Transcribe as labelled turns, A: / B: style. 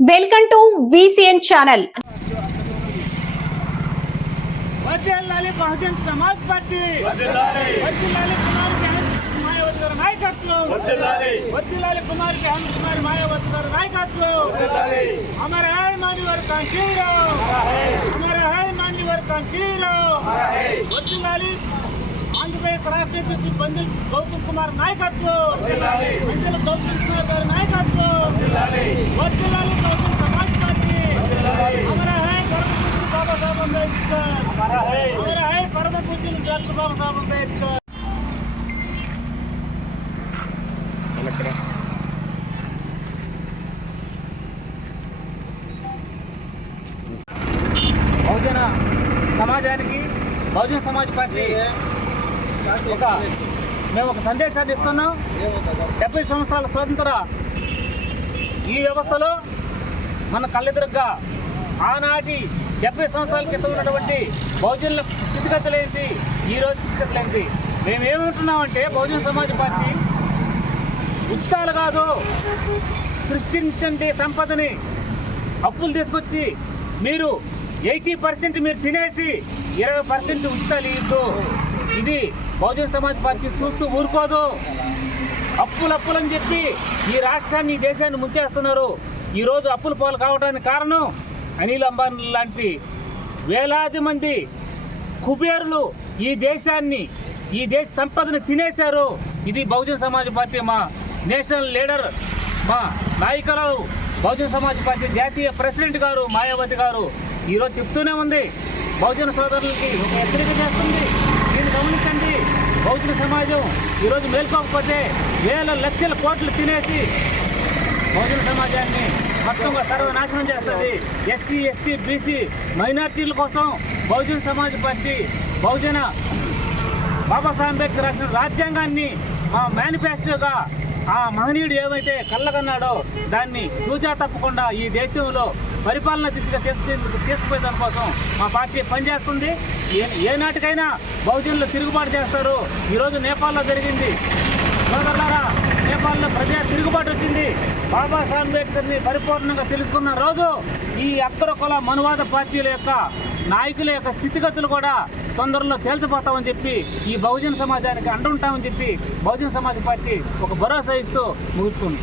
A: Welcome to VCN channel.
B: Samaj party.
C: వర్ధిల్లాలి.
B: వర్ధిల్లాలి కుమార్ నాయకత్వం.
C: వర్ధిల్లాలి.
B: వర్ధిల్లాలి కుమార్ మాయావతి గారి నాయకత్వం. అమర హై మాన్యవర్ కాంచీరో అమర హై. మాన్యవర్ కాంచీరో వర్ధిల్లాలి ఆంధ్రప్రదేశ్ రాష్ట్ర అధ్యక్షుడు బందిల్ గౌతమ్ కుమార్ నాయకత్వం
C: వర్ధిల్లాలి.
B: గౌతమ్ కుమార్ గారి నాయకత్వం
C: వర్ధిల్లాలి.
B: గౌతమ్ సమాజ్ పార్టీ
C: వర్ధిల్లాలి.
B: అమర బాబాసాహెబ్ అంబేద్కర్
C: పరమ పూజలు
B: అమర హై పరమపూజ్యులు బాబాసాహెబ్ అంబేద్కర్ బహుజన సమాజానికి బహుజన సమాజ్ పార్టీ ఒక మేము ఒక సందేశాన్ని ఇస్తున్నాం. డెబ్బై సంవత్సరాల స్వతంత్ర ఈ వ్యవస్థలో మన కళ్ళెదురుగా ఆనాటి డెబ్బై సంవత్సరాల క్రితం ఉన్నటువంటి బహుజనుల స్థితిగతులేంటి ఈ రోజు స్థితిగతులేంటి మేము ఏమంటున్నామంటే బహుజన సమాజ్ పార్టీ ఉచితాలు కాదు సృష్టించండి సంపదని అప్పులు తీసుకొచ్చి మీరు ఎయిటీ పర్సెంట్ మీరు తినేసి ఇరవై పర్సెంట్ ఉచితాలు ఇవ్వద్దు ఇది బహుజన సమాజ్ పార్టీ చూస్తూ ఊరుకోదు. అప్పులు అప్పులు అని చెప్పి ఈ రాష్ట్రాన్ని ఈ దేశాన్ని ముంచేస్తున్నారు. ఈరోజు అప్పులు పాలు కావడానికి కారణం అనిల్ అంబానీ లాంటి వేలాది మంది కుబేరులు ఈ దేశాన్ని ఈ దేశ సంపదను తినేశారు. ఇది బహుజన సమాజ్ పార్టీ మా నేషనల్ లీడర్ మా నాయకులు బహుజన సమాజ్ పార్టీ జాతీయ ప్రెసిడెంట్ గారు మాయావతి గారు. ఈరోజు చెప్తూనే ఉంది. బహుజన సోదరులకి ఒక హెచ్చరిక చేస్తుంది. గమనించండి బహుజన సమాజం ఈరోజు మేల్కోకపోతే వేల లక్షల కోట్లు తినేసి బహుజన సమాజాన్ని మొత్తంగా సర్వనాశనం చేస్తుంది. ఎస్సీ ఎస్టీ బీసీ మైనార్టీల కోసం బహుజన సమాజ్ పార్టీ బహుజన బాబాసాహెబ్ అంబేద్కర్ రాసిన రాజ్యాంగాన్ని మా మేనిఫెస్టోగా ఆ మహనీయుడు ఏమైతే కళ్ళగన్నాడో దాన్ని తూచా తప్పకుండా ఈ దేశంలో పరిపాలన దిశగా తీసుకు తీసుకుపోయే దానికోసం మా పార్టీ పనిచేస్తుంది. ఏ ఏనాటికైనా బహుజనులు తిరుగుబాటు చేస్తారు. ఈరోజు నేపాల్లో జరిగింది. సోదరులారా నేపాల్లో ప్రజా తిరుగుబాటు వచ్చింది. బాబాసాహెబ్ అంబేద్కర్ని పరిపూర్ణంగా తెలుసుకున్న రోజు ఈ అత్తర కుల మనువాద పార్టీల యొక్క నాయకుల యొక్క స్థితిగతులు కూడా తొందరలో తేల్చిపోతామని చెప్పి ఈ బహుజన సమాజానికి అంటుంటామని చెప్పి బహుజన సమాజ్ పార్టీ ఒక భరోసా ఇస్తూ ముగుచుకుంది.